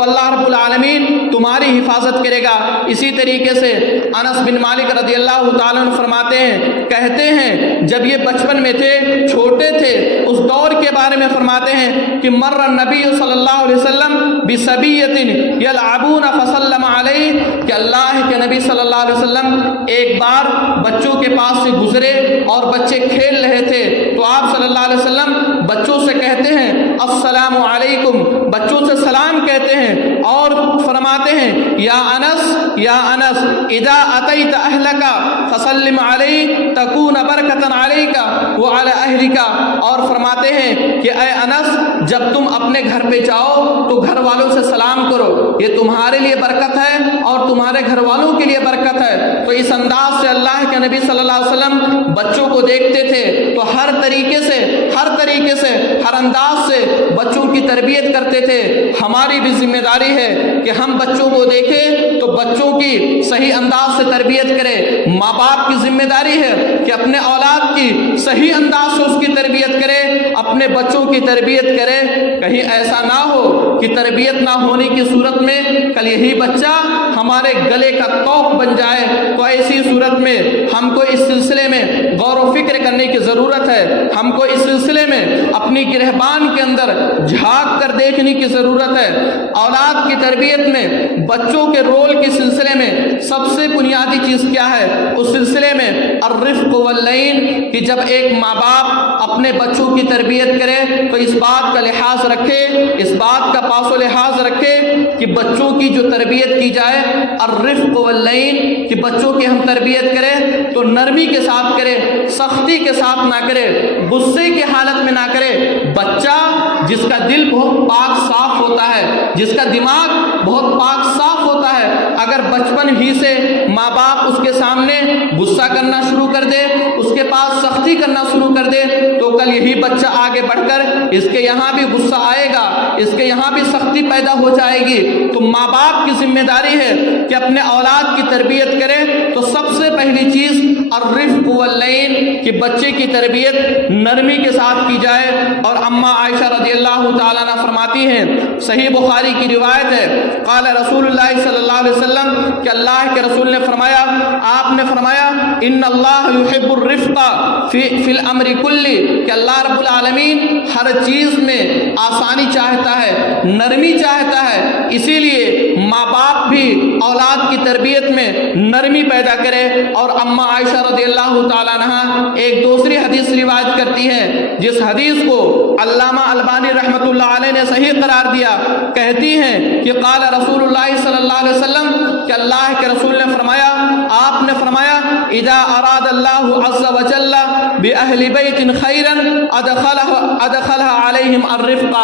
تو اللہ رب العالمین تمہاری حفاظت کرے گا۔ اسی طریقے سے انس بن مالک رضی اللہ تعالیٰ عنہ فرماتے ہیں، کہتے ہیں جب یہ بچپن میں تھے، چھوٹے تھے، اس دور کے بارے میں فرماتے ہیں کہ مر النبی صلی اللہ علیہ وسلم بصبیۃ یلعبون فسلم علیہ، کہ اللہ کے نبی صلی اللہ علیہ وسلم ایک بار بچوں کے پاس سے گزرے اور بچے کھیل رہے تھے، تو آپ صلی اللہ علیہ وسلم بچوں سے کہتے ہیں السلام علیکم، بچوں سے سلام کہتے ہیں اور فرماتے ہیں یا انس اذا اتیت اہلک فسلم علیہ تکون برکۃ علیک وعلی اہلک، اور فرماتے ہیں کہ اے انس جب تم اپنے گھر پہ جاؤ تو گھر والوں سے سلام کرو، یہ تمہارے لیے برکت ہے اور تمہارے گھر والوں کے لیے برکت ہے۔ تو اس انداز سے اللہ کے نبی صلی اللہ علیہ وسلم بچوں کو دیکھتے تھے تو ہر طریقے سے ہر انداز سے بچوں کی تربیت کرتے تھے۔ ہماری بھی ذمہ داری ہے کہ ہم بچوں کو دیکھیں تو بچوں کی صحیح انداز سے تربیت کریں۔ ماں باپ کی ذمہ داری ہے کہ اپنے اولاد کی صحیح انداز سے اس کی تربیت کرے، اپنے بچوں کی تربیت کرے۔ کہیں ایسا نہ ہو کہ تربیت نہ ہونے کی صورت میں کل یہی بچہ ہمارے گلے کا توق بن جائے، تو ایسی صورت میں ہم کو اس سلسلے میں غور و فکر کرنے کی ضرورت ہے۔ ہم کو اس سلسلے میں اپنی گرہبان کے اندر جھانک کر دیکھنے کی ضرورت ہے۔ اولاد کی تربیت میں بچوں کے رول کے سلسلے میں سب سے بنیادی چیز کیا ہے؟ اس سلسلے میں الرفق واللین، کہ جب ایک ماں باپ اپنے بچوں کی تربیت کرے تو اس بات کا لحاظ رکھے، اس بات کا پاس و لحاظ رکھے کہ بچوں کی جو تربیت کی جائے الرفق واللین، کہ بچوں کی ہم تربیت کریں تو نرمی کے ساتھ کرے، سختی کے ساتھ نہ کرے، غصے کی حالت میں نہ کرے۔ بچہ جس کا دل بہت پاک صاف ہوتا ہے، جس کا دماغ بہت پاک صاف ہوتا ہے، اگر بچپن ہی سے ماں باپ اس کے سامنے غصہ کرنا شروع کر دے، اس کے پاس سختی کرنا شروع کر دے، تو کل یہی بچہ آگے بڑھ کر اس کے یہاں بھی غصہ آئے گا، اس کے یہاں بھی سختی پیدا ہو جائے گی۔ تو ماں باپ کی ذمہ داری ہے کہ اپنے اولاد کی تربیت کرے تو سب سے پہلی چیز الرفق واللین، کہ بچے کی تربیت نرمی کے ساتھ کی جائے۔ اور اماں عائشہ رضی اللہ تعالیٰ عنہ فرماتی ہیں، صحیح بخاری کی روایت ہے، قال رسول اللہ صلی اللہ علیہ وسلم، کہ اللہ کے رسول نے فرمایا، آپ نے فرمایا ان اللہ یحب الرفق فی الامر کلی، کہ اللہ رب العالمین ہر چیز میں آسانی چاہتا ہے، نرمی چاہتا ہے، اسی لیے ماں باپ بھی اولاد کی تربیت میں نرمی پیدا کرے۔ اور اماں عائشہ رضی اللہ تعالیٰ عنہ ایک دوسری حدیث روایت کرتی ہیں، جس حدیث کو علامہ البانی رحمۃ اللہ علیہ نے صحیح قرار دیا، کہتی ہیں کہ قال رسول اللہ صلی اللہ علیہ وسلم، کہ اللہ کے رسول نے فرمایا، آپ نے فرمایا اذا اراد اللہ عز وجل باہل بیت خیرا ادخلها علیہم الرفق،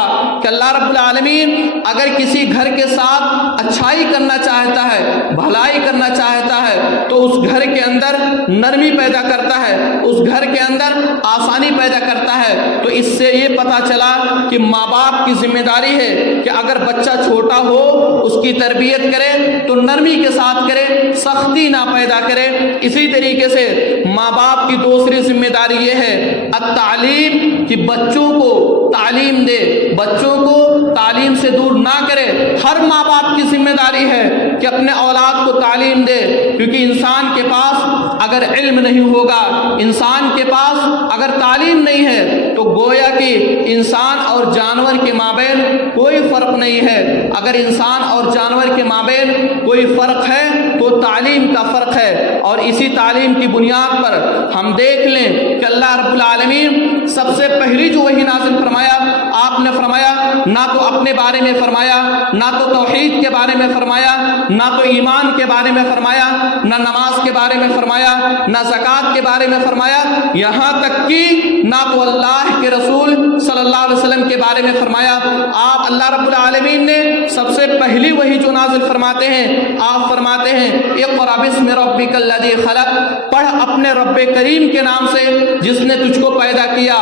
کہ اللہ رب العالمین اگر کسی گھر کے ساتھ اچھائی کرنا چاہتا ہے، بھلائی کرنا چاہتا ہے، تو اس گھر کے اندر نرمی پیدا کرتا ہے، اس گھر کے اندر آسانی پیدا کرتا ہے۔ تو اس سے یہ پتہ چلا کہ ماں باپ کی ذمہ داری ہے کہ اگر بچہ چھوٹا ہو اس کی تربیت کرے تو نرمی کے ساتھ کرے، سختی نہ پیدا کرے۔ اسی طریقے سے ماں باپ کی دوسری ذمہ داری یہ ہے التعلیم، کہ بچوں کو تعلیم دے، بچوں کو تعلیم سے دور نہ کرے۔ ہر ماں باپ کی ذمہ داری ہے کہ اپنے اولاد کو تعلیم دے، کیونکہ انسان کے پاس اگر علم نہیں ہوگا، انسان کے پاس اگر تعلیم نہیں ہے، تو گویا کہ انسان اور جانور کے مابین کوئی فرق نہیں ہے۔ اگر انسان اور جانور کے مابین کوئی فرق ہے تو تعلیم کا فرق ہے۔ اور اسی تعلیم کی بنیاد پر ہم دیکھ لیں کہ اللہ رب العالمین سب سے پہلی جو وحی نازل فرمایا، آپ نے فرمایا نہ تو اپنے بارے میں فرمایا، نہ تو توحید کے بارے میں فرمایا، نہ تو ایمان کے بارے میں فرمایا، نہ نماز کے بارے میں فرمایا، نہ زکوٰۃ کے بارے میں فرمایا، یہاں تک کہ نہ تو اللہ کے رسول صلی اللہ علیہ وسلم کے بارے میں فرمایا۔ آپ اللہ رب العالمین نے سب سے پہلی وحی جو نازل فرماتے ہیں، آپ فرماتے ہیں اقرأ باسم ربک الذی خلق، پڑھ اپنے رب کریم کے نام سے جس نے تجھ کو پیدا کیا۔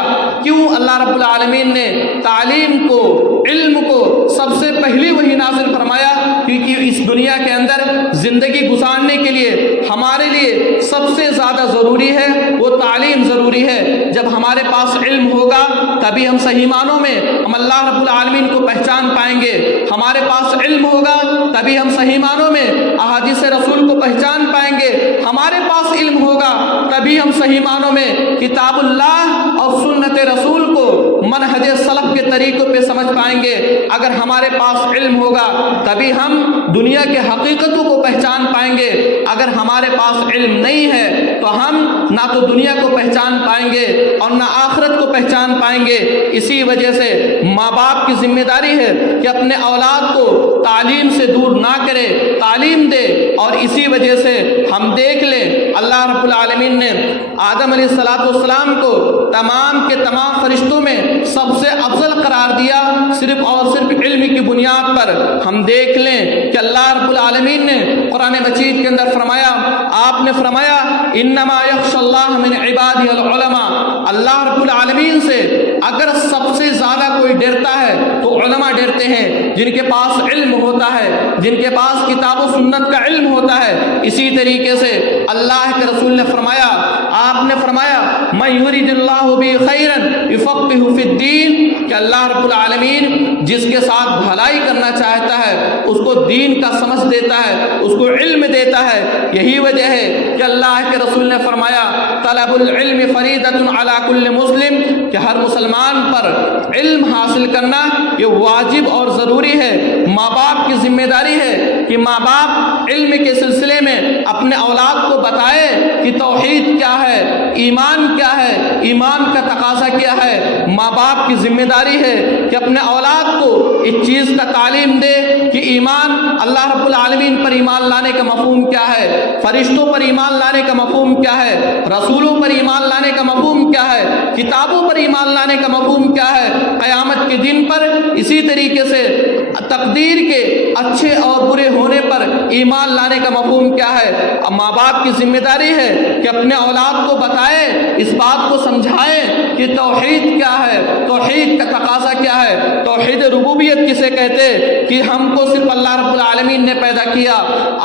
کیوں اللہ رب العالمین نے تعلیم کو، علم کو سب سے پہلی وحی نازل فرمایا؟ کیونکہ اس دنیا کے اندر زندگی گزارنے کے لیے ہمارے لیے سب سے زیادہ ضروری ہے وہ تعلیم ضروری ہے۔ جب ہمارے پاس علم ہوگا تبھی ہم صحیح معنوں میں ہم اللہ رب العالمین کو پہچان پائیں گے، ہمارے پاس علم ہوگا تبھی ہم صحیح معنوں میں احادیث رسول کو پہچان پائیں گے، ہمارے پاس علم ہوگا تبھی ہم صحیح معنوں میں کتاب اللہ اور سنت رسول کو منہج سلف کے طریقوں پہ سمجھ پائیں گے۔ اگر ہمارے پاس علم ہوگا تبھی ہم دنیا کے حقیقتوں کو پہچان پائیں گے، اگر ہمارے پاس علم نہیں ہے تو ہم نہ تو دنیا کو پہچان پائیں گے اور نہ آخرت کو پہچان پائیں گے۔ اسی وجہ سے ماں باپ کی ذمہ داری ہے کہ اپنے اولاد کو تعلیم سے دور نہ کرے، تعلیم دے۔ اور اسی وجہ سے ہم دیکھ لیں اللہ رب العالمین نے آدم علیہ السلام کو تمام کے تمام فرشتوں میں سب سے افضل قرار دیا، صرف اور صرف علم کی بنیاد پر۔ ہم دیکھ لیں کہ اللہ رب العالمین نے قرآن مجید کے اندر فرمایا، آپ نے فرمایا انما یخشی اللہ من عبادہ العلماء، اللہ رب العالمین سے اگر سب سے زیادہ کوئی ڈرتا ہے تو علماء ڈرتے ہیں، جن کے پاس علم ہوتا ہے، جن کے پاس کتاب و سنت کا علم ہوتا ہے۔ اسی طریقے سے اللہ کے رسول نے فرمایا، آپ نے فرمایا من یرید اللہ بہ خیرا یفقہہ فی الدین، کہ اللہ رب العالمین جس کے ساتھ بھلائی کرنا چاہتا ہے اس کو دین کا سمجھ دیتا ہے، اس کو علم دیتا ہے۔ یہی وجہ ہے کہ اللہ کے رسول نے فرمایا طلب العلم فریضۃ علی کل مسلم، کہ ہر مسلمان پر علم حاصل کرنا یہ واجب اور ضروری ہے۔ ماں باپ کی ذمہ داری ہے کہ ماں باپ علم کے سلسلے میں اپنے اولاد کو بتائے کہ توحید کیا ہے، ایمان کیا ہے، ایمان کا تقاضا کیا ہے۔ ماں باپ کی ذمہ داری ہے کہ اپنے اولاد کو اس چیز کا تعلیم دے کہ ایمان، اللہ رب العالمین پر ایمان لانے کا مفہوم کیا ہے، فرشتوں پر ایمان لانے کا مفہوم کیا ہے، رسولوں پر ایمان لانے کا مفہوم کیا ہے، کتابوں پر ایمان لانے کا مفہوم کیا ہے، قیامت کے دن پر، اسی طریقے سے تقدیر کے اچھے اور برے ہونے پر ایمان لانے کا مفہوم کیا ہے۔ اب ماں باپ کی ذمہ داری ہے کہ اپنے اولاد کو بتائے، اس بات کو سمجھائے کہ توحید کیا ہے، توحید کا تقاضا کیا ہے، توحید ربوبیت کسے کہتے، کہ ہم کو صرف اللہ رب العالمین نے پیدا کیا،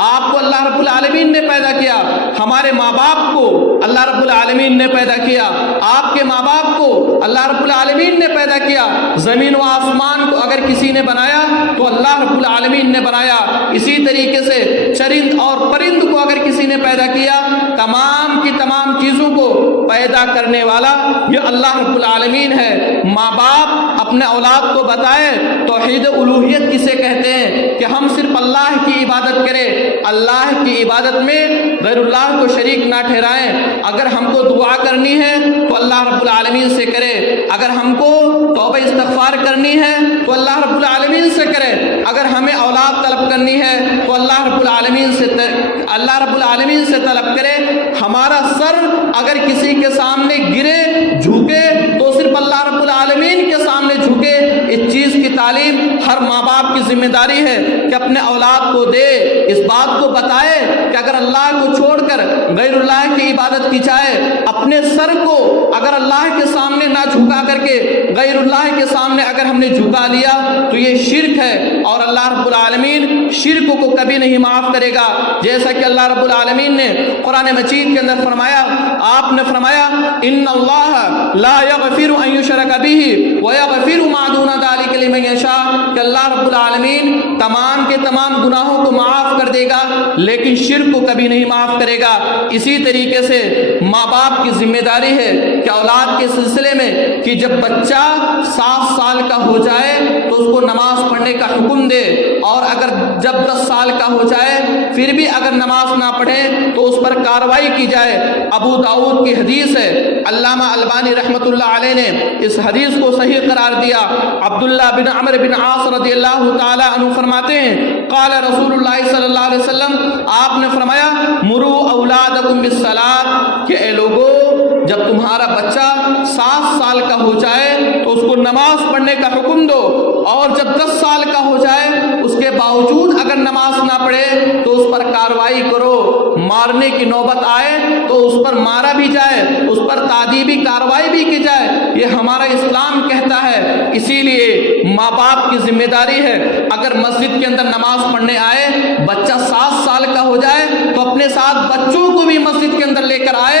آپ کو اللہ رب العالمین نے پیدا کیا، ہمارے ماں باپ کو اللہ رب العالمین نے پیدا کیا، آپ کے ماں باپ کو اللہ رب العالمین نے پیدا کیا۔ زمین و آسمان کو اگر کسی نے بنایا تو اللہ رب العالمین نے بنایا۔ اسی طریقے سے چرند اور پرند کو اگر کسی نے پیدا کیا، تمام کی تمام چیزوں کو پیدا کرنے والا یہ اللہ رب العالمین ہے۔ ماں باپ اپنے اولاد کو بتائے توحید الوہیت کسے کہتے ہیں، کہ ہم صرف اللہ کی عبادت کریں، اللہ کی عبادت میں غیر اللہ کو شریک نہ ٹھہرائیں۔ اگر ہم کو دعا کرنی ہے تو اللہ رب العالمین سے کرے، اگر ہم کو توبہ استغفار کرنی ہے تو اللہ رب العالمین سے کرے، اگر ہمیں اولاد طلب کرنی ہے تو اللہ رب العالمین سے طلب کرے۔ ہمارا سر اگر کسی کے سامنے گرے، جھکے، تو صرف اللہ رب العالمین کے سامنے جھکے۔ اس چیز کی تعلیم ہر ماں باپ کی ذمہ داری ہے کہ اپنے اولاد کو دے، اس بات کو بتائے کہ اگر اللہ کو چھوڑ کر غیر اللہ کی عبادت کی جائے، اپنے سر کو اگر اللہ کے سامنے نہ جھکا کر کے غیر اللہ کے سامنے اگر ہم نے جھکا لیا تو یہ شرک ہے، اور اللہ رب العالمین شرک کو کبھی نہیں معاف کرے گا۔ جیسا کہ اللہ رب العالمین نے قرآن مجید کے اندر فرمایا، آپ نے فرمایا ان اللہ لا یغفر ان یشرک بہ ویغفر ما دون ذلک لمن یشاء، کہ اللہ رب العالمین تمام کے تمام گناہوں کو معاف کر دے گا لیکن شرک کو کبھی نہیں معاف کرے گا۔ اسی طریقے سے ماں باپ کی ذمہ داری ہے کہ اولاد کے سلسلے میں کہ جب بچہ 7 سال کا ہو جائے تو اس کو نماز پڑھنے کا حکم دے، اور اگر جب 10 سال کا ہو جائے پھر بھی اگر نماز نہ پڑھے تو اس پر کارروائی کی جائے۔ ابو داؤد کی حدیث ہے، علامہ البانی رحمۃ اللہ علیہ نے اس حدیث کو صحیح قرار دیا۔ عبداللہ بن عمرو بن عاص رضی اللہ تعالی عنہ فرماتے ہیں قال رسول اللہ صلی اللہ علیہ وسلم، آپ نے فرمایا مرو اولادکم بالصلاۃ، کہ اے لوگو جب تمہارا بچہ 7 سال کا ہو جائے تو اس کو نماز پڑھنے کا حکم دو، اور جب 10 سال کا ہو جائے اس کے باوجود اگر نماز نہ پڑھے تو اس پر کارروائی کرو، مارنے کی نوبت آئے تو اس پر مارا بھی جائے، اس پر تعذیبی کارروائی بھی کی جائے، یہ ہمارا اسلام کہتا ہے۔ اسی لیے ماں باپ کی ذمہ داری ہے اگر مسجد کے اندر نماز پڑھنے آئے، بچہ 7 سال کا ہو جائے تو اپنے ساتھ بچوں کو بھی مسجد کے اندر لے کر آئے،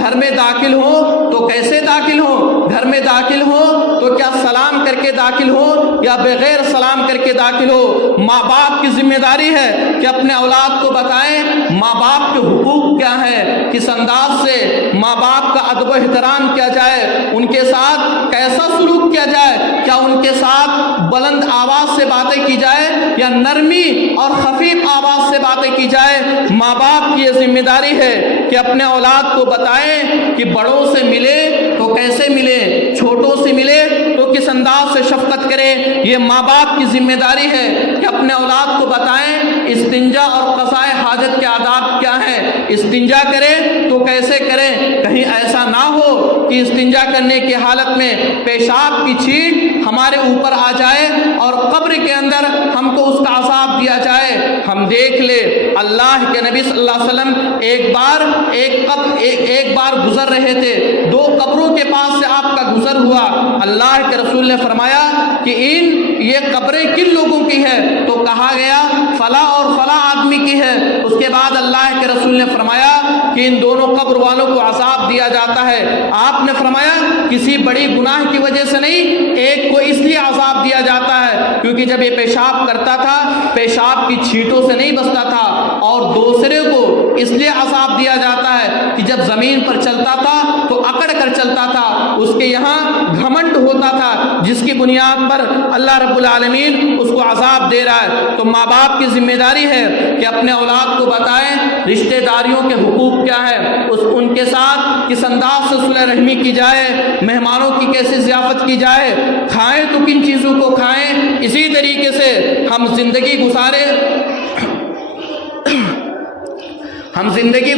گھر میں داخل ہو تو کیسے داخل ہو، گھر میں داخل ہو تو کیا سلام کر کے داخل ہو یا بغیر سلام کر کے داخل ہو۔ ماں باپ کی ذمہ داری ہے کہ اپنے اولاد کو بتائیں ماں باپ کے حقوق کیا ہیں، کس انداز سے ماں باپ کا ادب و احترام کیا جائے، ان کے ساتھ کیسا سلوک کیا جائے، کیا ان کے ساتھ بلند آواز سے باتیں کی جائے یا نرمی اور خفیف آواز سے باتیں کی جائے۔ ماں باپ کی یہ ذمہ داری ہے کہ اپنے اولاد کو بتائیں کہ بڑوں سے ملے تو کیسے ملے، چھوٹوں سے ملے تو کس انداز سے شفقت کرے۔ یہ ماں باپ کی ذمہ داری ہے کہ اپنے اولاد کو بتائیں استنجا اور قضاء حاجت کے آداب کیا ہیں، استنجا کرے تو کیسے کریں، کہیں ایسا نہ ہو کہ استنجا کرنے کی حالت میں پیشاب کی چھینٹ ہمارے اوپر آ جائے اور قبر کے اندر ہم کو اس کا عذاب دیا جائے۔ ہم دیکھ لے اللہ کے نبی صلی اللہ علیہ وسلم ایک بار گزر رہے تھے، دو قبروں کے پاس سے آپ کا گزر ہوا، اللہ کے رسول نے فرمایا کہ یہ قبریں کن لوگوں کی ہے، تو کہا گیا فلاں اور فلاں آدمی کی ہے۔ اس کے بعد اللہ کے رسول نے فرمایا کہ ان دونوں قبر والوں کو عذاب دیا جاتا ہے۔ آپ نے فرمایا کسی بڑی گناہ کی وجہ سے نہیں، ایک کو اس لیے عذاب دیا جاتا ہے کیونکہ جب یہ پیشاب کرتا تھا پیشاب کی چھینٹوں سے نہیں بچتا تھا، اور دوسرے کو اس لیے عذاب دیا جاتا ہے کہ جب زمین پر چلتا تھا تو اکڑ کر چلتا تھا، اس کے یہاں گھمنڈ ہوتا تھا جس کی بنیاد پر اللہ رب العالمین اس کو عذاب دے رہا ہے۔ تو ماں باپ کی ذمہ داری ہے کہ اپنے اولاد کو بتائیں رشتہ داریوں کے حقوق کیا ہے، ان کے ساتھ کس انداز سے صلح رحمی کی جائے، مہمانوں کی کیسے ضیافت کی جائے، کھائیں تو کن چیزوں کو کھائیں، اسی طریقے سے ہم زندگی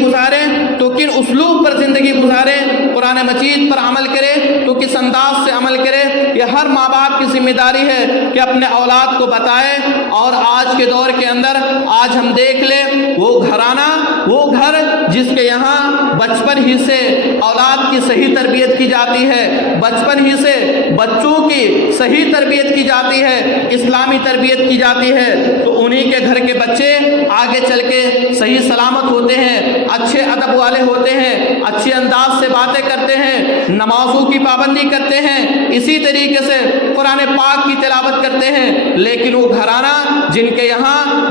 گزاریں تو کن اسلوب پر زندگی گزاریں، قرآن مجید پر عمل کرے تو کس انداز سے عمل کرے۔ یہ ہر ماں باپ کی ذمہ داری ہے کہ اپنے اولاد کو بتائے۔ اور آج کے دور کے اندر آج ہم دیکھ لیں وہ گھرانہ، وہ گھر جس کے یہاں بچپن ہی سے اولاد کی صحیح تربیت کی جاتی ہے، بچپن ہی سے بچوں کی صحیح تربیت کی جاتی ہے، اسلامی تربیت کی جاتی ہے، تو انہی کے گھر کے بچے آگے چل کے صحیح سلامت ہوتے ہیں، اچھے ادب والے ہوتے ہیں، اچھے انداز سے باتیں کرتے ہیں، نمازوں کی پابندی کرتے ہیں، اسی طریقے سے قرآن پاک کی تلاوت کرتے ہیں۔ لیکن وہ گھرانہ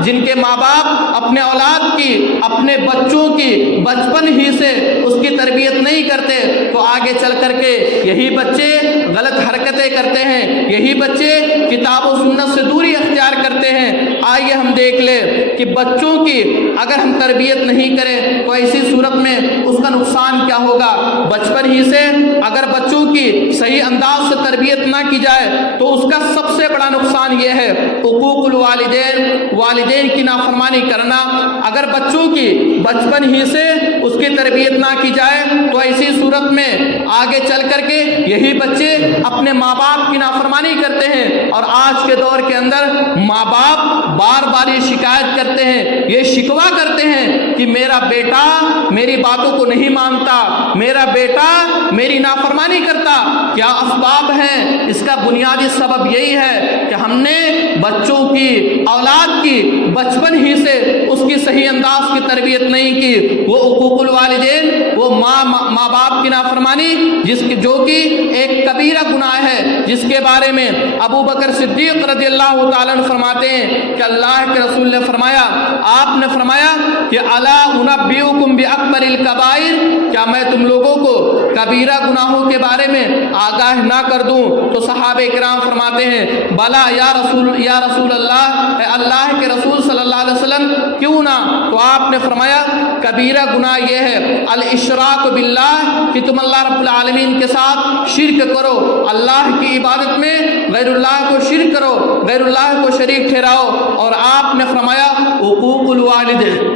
جن کے ماں باپ اپنے اولاد کی، اپنے بچوں کی بچپن ہی سے اس کی تربیت نہیں کرتے، تو آگے چل کر کے یہی بچے غلط حرکتیں کرتے ہیں، یہی بچے کتاب و سنت سے دوری اختیار کرتے ہیں۔ آئیے ہم دیکھ لیں کہ بچوں کی اگر ہم تربیت نہیں کریں تو ایسی صورت میں اس کا نقصان کیا ہوگا۔ بچپن ہی سے اگر بچوں کی صحیح انداز سے تربیت نہ کی جائے تو اس کا سب سے بڑا نقصان یہ ہے حقوق الوالدین، والدین کی نافرمانی کرنا۔ اگر بچوں کی بچپن ہی سے اس کی تربیت نہ کی جائے تو ایسی صورت میں آگے چل کر کے یہی بچے اپنے ماں باپ کی نافرمانی کرتے ہیں۔ اور آج کے دور کے اندر ماں باپ بار بار یہ شکایت کرتے ہیں، یہ شکوہ کرتے ہیں کہ میرا بیٹا میری باتوں کو نہیں مانتا، میرا بیٹا میری نافرمانی کرتا۔ کیا اسباب ہیں؟ اس کا بنیادی سبب یہی ہے کہ ہم نے بچوں کی، اولاد کی بچپن ہی سے اس کی صحیح انداز کی تربیت نہیں کی۔ وہ حقوق الوالدین، وہ ماں باپ کی نافرمانی جو کہ ایک کبیرہ گناہ ہے، جس کے بارے میں ابو بکر صدیق رضی اللہ تعالیٰ عنہ فرماتے ہیں کہ اللہ کے رسول نے فرمایا، آپ نے فرمایا کہ الا انبئکم باکبر الکبائر، کیا میں تم لوگوں کو کبیرہ گناہوں کے بارے میں آگاہ نہ کر دوں؟ تو صحابہ کرام فرماتے ہیں بلا یا رسول اللہ، اے اللہ کے رسول صلی اللہ علیہ وسلم کیوں نہ؟ تو آپ نے فرمایا کبیرہ گناہ یہ ہے الاشراک باللہ، کہ تم اللہ رب العالمین کے ساتھ شرک کرو، اللہ کی عبادت میں غیر اللہ کو شرک کرو، غیر اللہ کو شریک ٹھہراؤ۔ اور آپ نے فرمایا حقوق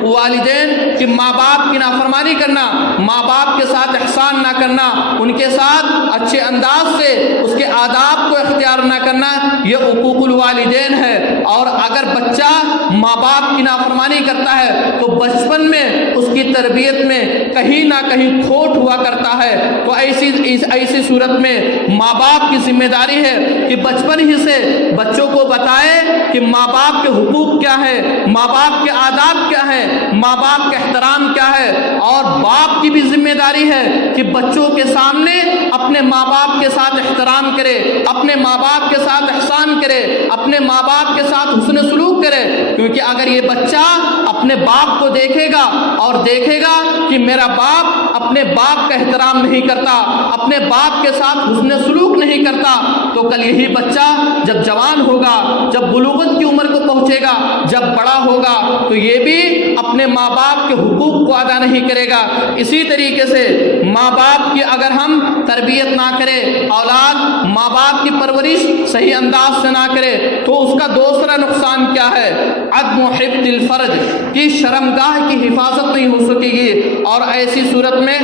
والدین کہ ماں باپ کی نافرمانی کرنا، ماں باپ کے ساتھ احسان نہ کرنا، ان کے ساتھ اچھے انداز سے اس کے آداب کو اختیار نہ کرنا، یہ حقوق الوالدین ہے۔ اور اگر بچہ ماں باپ کی نافرمانی کرتا ہے تو بچپن میں اس کی تربیت میں کہیں نہ کہیں کھوٹ ہوا کرتا ہے۔ تو ایسی صورت میں ماں باپ کی ذمہ داری ہے کہ بچپن ہی سے بچوں کو بتائے کہ ماں باپ کے حقوق کیا ہے، ماں باپ کے آداب کیا ہیں، ماں باپ کا احترام کیا ہے، اور باپ کی بھی ذمہ داری ہے کہ بچوں کے سامنے اپنے ماں باپ کے ساتھ احترام کرے، اپنے ماں باپ کے ساتھ احسان کرے، اپنے ماں باپ کے ساتھ حسن سلوک کرے، کیونکہ اگر یہ بچہ اپنے باپ کو دیکھے گا اور دیکھے گا کہ میرا باپ اپنے باپ کا احترام نہیں کرتا، اپنے باپ کے ساتھ حسن سلوک نہیں کرتا، تو کل یہی بچہ جب جوان ہوگا، جب بلوغت کی عمر کو پہنچے گا، جب بڑا ہوگا، تو یہ بھی اپنے ماں باپ کے حقوق کو ادا نہیں کرے گا۔ اسی طریقے سے ماں باپ کی اگر ہم تربیت نہ کرے، اولاد ماں باپ کی پرورش صحیح انداز سے نہ کرے، تو اس کا دوسرا نقصان کیا ہے؟ عدم حفظ الفرج، کی شرمگاہ کی حفاظت نہیں ہو سکے گی، اور ایسی صورت میں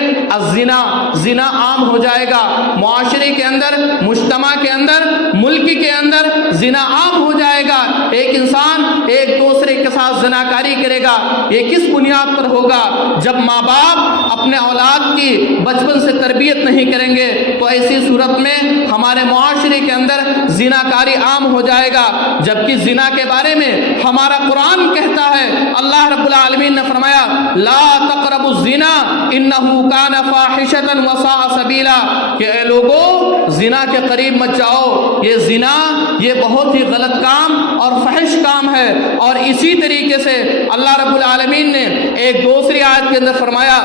زنا عام ہو جائے گا، معاشرے کے اندر، مجتمع کے اندر، ملک کے اندر زنا عام ہو جائے گا۔ ایک انسان ایک دوسرے کے ساتھ زناکاری کرے گا، یہ کس بنیاد پر ہوگا؟ جب ماں باپ اپنے اولاد کی بچپن سے تربیت نہیں کریں گے، تو ایسی صورت میں ہمارے معاشرے کے اندر زناکاری عام ہو جائے گا۔ جبکہ زنا کے بارے میں ہمارا قرآن کہتا ہے، اللہ رب العالمین نے فرمایا لا تقربوا الزنا انہ کان فاحشۃ وساء سبیلا، کہ اے لوگو زنا کے قریب مت جاؤ، یہ زنا یہ بہت ہی غلط کام اور فحش کام ہے۔ اور اسی طریقے سے اللہ رب العالمین نے ایک دوسری آیت کے اندر فرمایا،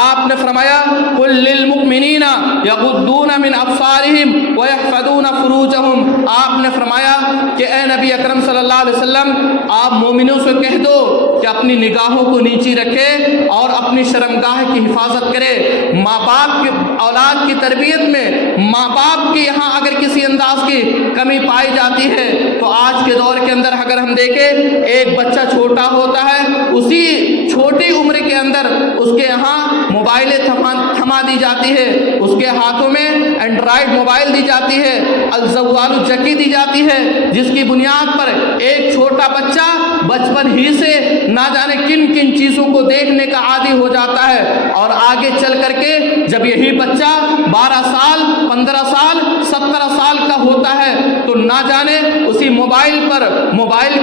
آپ نے فرمایا قل للمؤمنین یغضون من ابصارهم ويحفظون فروجهم، آپ نے فرمایا کہ اے نبی اکرم صلی اللہ علیہ وسلم، آپ مومنوں سے کہہ دو کہ اپنی نگاہوں کو نیچی رکھے اور اپنی شرمگاہ کی حفاظت کرے۔ ماں باپ کی اولاد کی تربیت میں ماں باپ کی یہاں اگر کسی انداز کی کمی پائی جاتی ہے، تو آج کے دور کے اندر اگر ہم دیکھیں، ایک بچہ چھوٹا ہوتا ہے، اسی چھوٹی عمر کے اندر اس کے یہاں موبائلیں تھما دی جاتی ہے، اس کے ہاتھوں میں اینڈرائیڈ موبائل دی جاتی ہے، الزوال الجکی دی جاتی ہے، جس کی بنیاد پر ایک چھوٹا بچہ بچپن ہی سے نہ جانے کن کن چیزوں کو دیکھنے کا عادی ہو جاتا ہے، اور آگے چل کر کے جب یہی بچہ 12 سال 15 سال 17 سال کا ہوتا ہے، تو نہ جانے اسی موبائل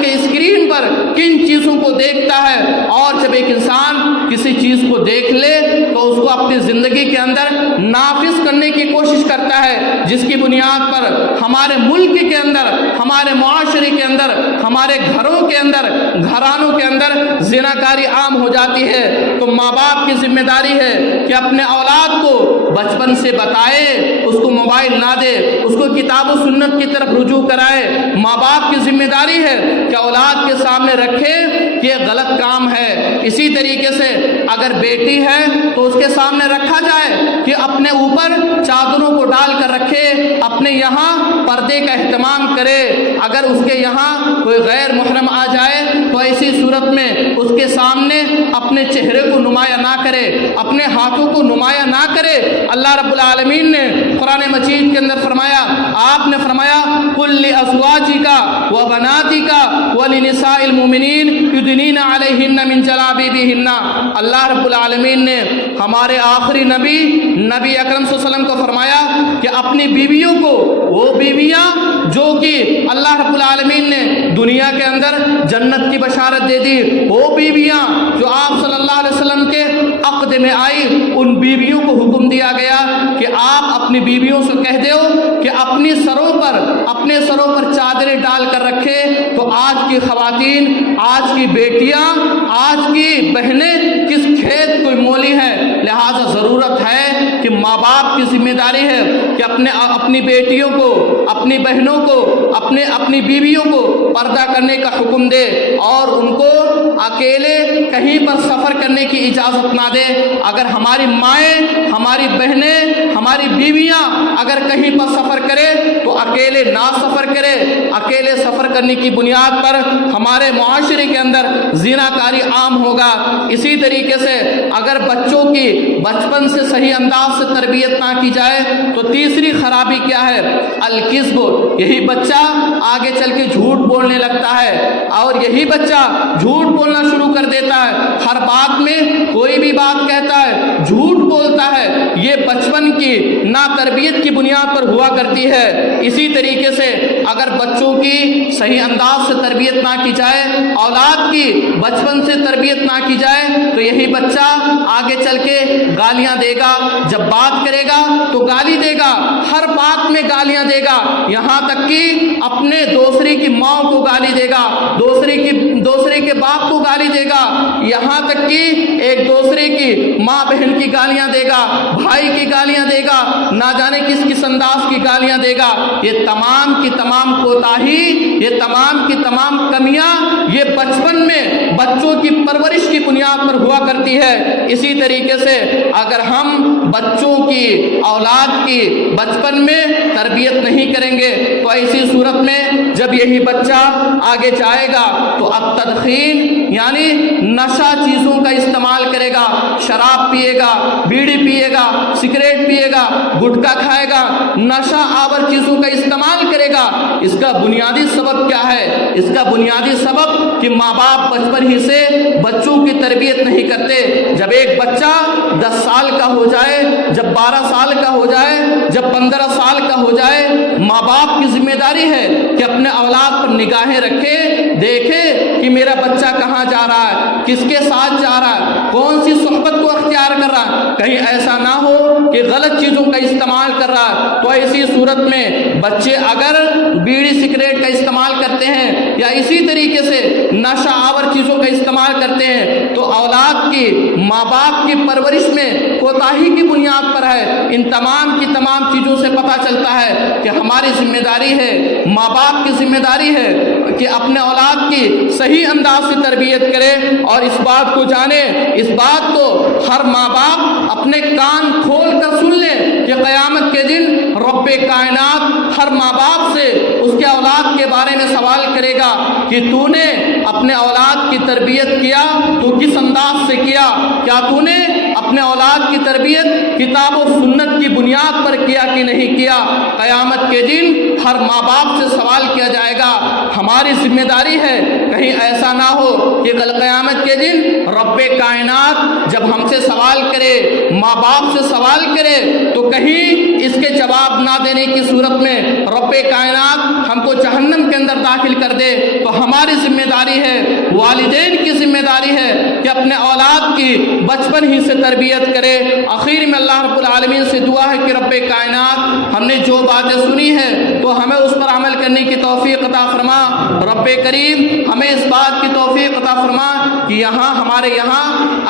کے اسکرین پر کن چیزوں کو دیکھتا ہے۔ اور جب ایک انسان کسی چیز کو دیکھ لے تو اس کو اپنی زندگی کے اندر نافذ کرنے کی کوشش کرتا ہے، جس کی بنیاد پر ہمارے ملک کے اندر، ہمارے معاشرے کے اندر، ہمارے گھروں کے اندر، گھرانوں کے اندر زناکاری عام ہو جاتی ہے۔ تو ماں باپ کی ذمہ داری ہے کہ اپنے اولاد کو بچپن سے بتائے، اس کو موبائل نہ دے، اس کو کتاب و سنت کی طرف رجوع کرائے۔ ماں باپ کی ذمہ داری ہے کہ اولاد کے سامنے رکھے کہ یہ غلط کام ہے۔ اسی طریقے سے اگر بیٹی ہے تو اس کے سامنے رکھا جائے کہ اپنے اوپر چادروں کو ڈال کر رکھے، اپنے یہاں پردے کا اہتمام کرے۔ اگر اس کے یہاں کوئی غیر محرم آ جائے تو ایسی صورت میں اس کے سامنے اپنے چہرے کو نمایاں نہ کرے، اپنے ہاتھوں کو نمایاں نہ کرے۔ اللہ رب العالمین نے قرآن مجید کے اندر فرمایا، آپ نے فرمایا قل لأزواجک وبناتک ولنساء المؤمنین یدنین علیہن من جلابیبہن۔ اللہ رب العالمین نے ہمارے آخری نبی اکرم صلی اللہ علیہ وسلم کو فرمایا کہ اپنی بیویوں کو، وہ بیویاں جو کہ اللہ رب العالمین نے دنیا کے اندر جنت کی بشارت دے دی، وہ بیویاں جو آپ صلی اللہ علیہ وسلم کے عقد میں آئی، ان بیویوں کو حکم دیا گیا کہ آپ اپنی بیویوں سے کہہ دو کہ اپنے سروں پر چادریں ڈال کر رکھے۔ تو آج کی خواتین، آج کی بیٹیاں، آج کی بہنیں کس کھیت کوئی مولی ہیں، لہذا ضرورت ہے کہ ماں باپ کی ذمہ داری ہے کہ اپنی بیٹیوں کو، اپنی بہنوں کو، اپنی بیویوں کو پردہ کرنے کا حکم دے، اور ان کو اکیلے کہیں پر سفر کرنے کی اجازت نہ دے۔ اگر ہماری مائیں، ہماری بہنیں، ہماری بیویاں اگر کہیں پر سفر کرے تو اکیلے نہ سفر کرے۔ اکیلے سفر کرنے کی بنیاد پر ہمارے معاشرے کے اندر زناکاری عام ہوگا۔ اسی طریقے سے اگر بچوں کی بچپن سے صحیح انداز سے تربیت نہ کی جائے تو تیسری خرابی کیا ہے؟ الکذب، یہی بچہ آگے چل کے جھوٹ بولنے لگتا ہے، اور یہی بچہ جھوٹ بولنا شروع کر دیتا ہے، ہر بات میں کوئی بھی بات کہتا ہے، جھوٹ بولتا ہے۔ یہ بچپن کی نا تربیت کی بنیاد پر ہوا کرتی ہے۔ اسی طریقے سے اگر بچوں کی صحیح انداز سے تربیت نہ کی جائے، اولاد کی بچپن سے تربیت نہ کی جائے، تو یہی بچہ آگے چل کے گالیاں دے گا، جب بات کرے گا تو گالی دے گا، ہر بات میں گالیاں دے گا، یہاں تک کہ اپنے دوسرے کی ماں کو گالی دے گا، دوسرے کے باپ کو گالی دے گا، یہاں تک کہ ایک دوسرے کی ماں بہن کی گالیاں دے گا، بھائی کی گالیاں دے گا، نہ جانے کس انداز کی گالیاں دے گا۔ یہ تمام کی تمام کوتاہی، یہ تمام کی تمام کمیاں یہ بچپن میں بچوں کی پرورش کی بنیاد پر ہوا کرتی ہے۔ اسی طریقے سے اگر ہم بچوں کی، اولاد کی بچپن میں تربیت نہیں کریں گے تو ایسی صورت میں جب یہی بچہ آگے جائے گا تو اب تدخین یعنی نشہ چیزوں کا استعمال کرے گا، شراب پیے گا، بیڑی پیے گا، سگریٹ پیے گا، گٹکا کھائے گا، نشہ آور چیزوں کا استعمال کرے گا۔ اس کا بنیادی سبب کیا ہے؟ اس کا بنیادی سبب کہ ماں باپ بچپن ہی سے بچوں کی تربیت نہیں کرتے۔ جب ایک بچہ 10 سال کا ہو جائے، جب 12 سال کا ہو جائے، جب 15 سال کا ہو جائے، ماں باپ کی ذمہ داری ہے کہ اپنے اولاد پر نگاہیں رکھے، دیکھے کہ میرا بچہ کہاں جا رہا ہے، کس کے ساتھ جا رہا ہے، کون سی صحبت کو اختیار کر رہا ہے، کہیں ایسا نہ ہو کہ غلط چیزوں کا استعمال کر رہا ہے۔ تو ایسی صورت میں بچے اگر بیڑی سگریٹ کا استعمال کرتے ہیں یا اسی طریقے سے نشہ آور چیزوں کا استعمال کرتے ہیں تو اولاد کی، ماں باپ کی پرورش میں کوتاہی کی بنیاد پر ہے۔ ان تمام کی تمام چیزوں سے پتہ چلتا ہے کہ ہماری ذمہ داری ہے، ماں باپ کی ذمہ داری ہے کہ اپنے اولاد کی صحیح انداز سے تربیت کرے، اور اس بات کو جانے، اس بات کو ہر ماں باپ اپنے کان کھول کر سن لے کہ قیامت کے دن رب کائنات ہر ماں باپ سے اس کے اولاد کے بارے میں سوال کرے گا کہ تو نے اپنے اولاد کی تربیت کیا تو کس انداز سے کیا، کیا تو نے اپنے اولاد کی تربیت کتاب و سنت کی بنیاد پر کیا کہ نہیں کیا۔ قیامت کے دن ہر ماں باپ سے سوال کیا جائے گا۔ ہماری ذمہ داری ہے کہیں ایسا نہ ہو کہ کل قیامت کے دن رب کائنات جب ہم سے سوال کرے، ماں باپ سے سوال کرے، تو کہیں اس کے جواب نہ دینے کی صورت میں رب کائنات ہم کو جہنم کے اندر داخل کر دے۔ تو ہماری ذمہ داری ہے، والدین کی ذمہ داری ہے کہ اپنے اولاد کی بچپن ہی سے تربیت کرے۔ آخر میں اللہ رب العالمین سے دعا ہے کہ رب کائنات ہم نے جو باتیں سنی ہیں تو ہمیں اس پر عمل کرنے کی توفیق عطا فرما۔ رب کریم ہمیں اس بات کی توفیق عطا فرما کہ ہمارے یہاں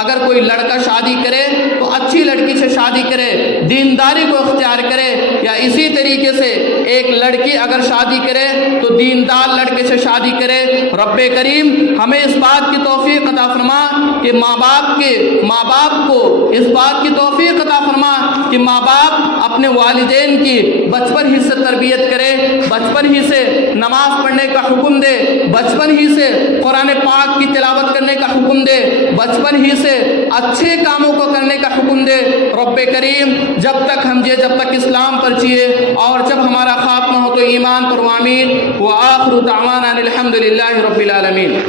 اگر کوئی لڑکا شادی کرے تو اچھی لڑکی سے شادی کرے، دینداری کو اختیار کرے، یا اسی طریقے سے ایک لڑکی اگر شادی کرے تو دیندار لڑکے سے شادی کرے۔ رب کریم ہمیں اس بات کی توفیق عطا فرما کہ ماں باپ کو اس بات کی توفیق عطا فرما کہ ماں باپ اپنے والدین کی بچپن ہی سے تربیت کرے، بچپن ہی سے نماز پڑھنے کا حکم دے، بچپن ہی سے قرآن پاک کی تلاوت کرنے کا حکم دے، بچپن ہی سے اچھے کاموں کو کرنے کا حکم دے۔ رب کریم جب تک اسلام پر جیے اور جب ہمارا خاتمہ ہو تو ایمان پر، آمین۔ وآخر دعوانا الحمد للہ رب العالمین۔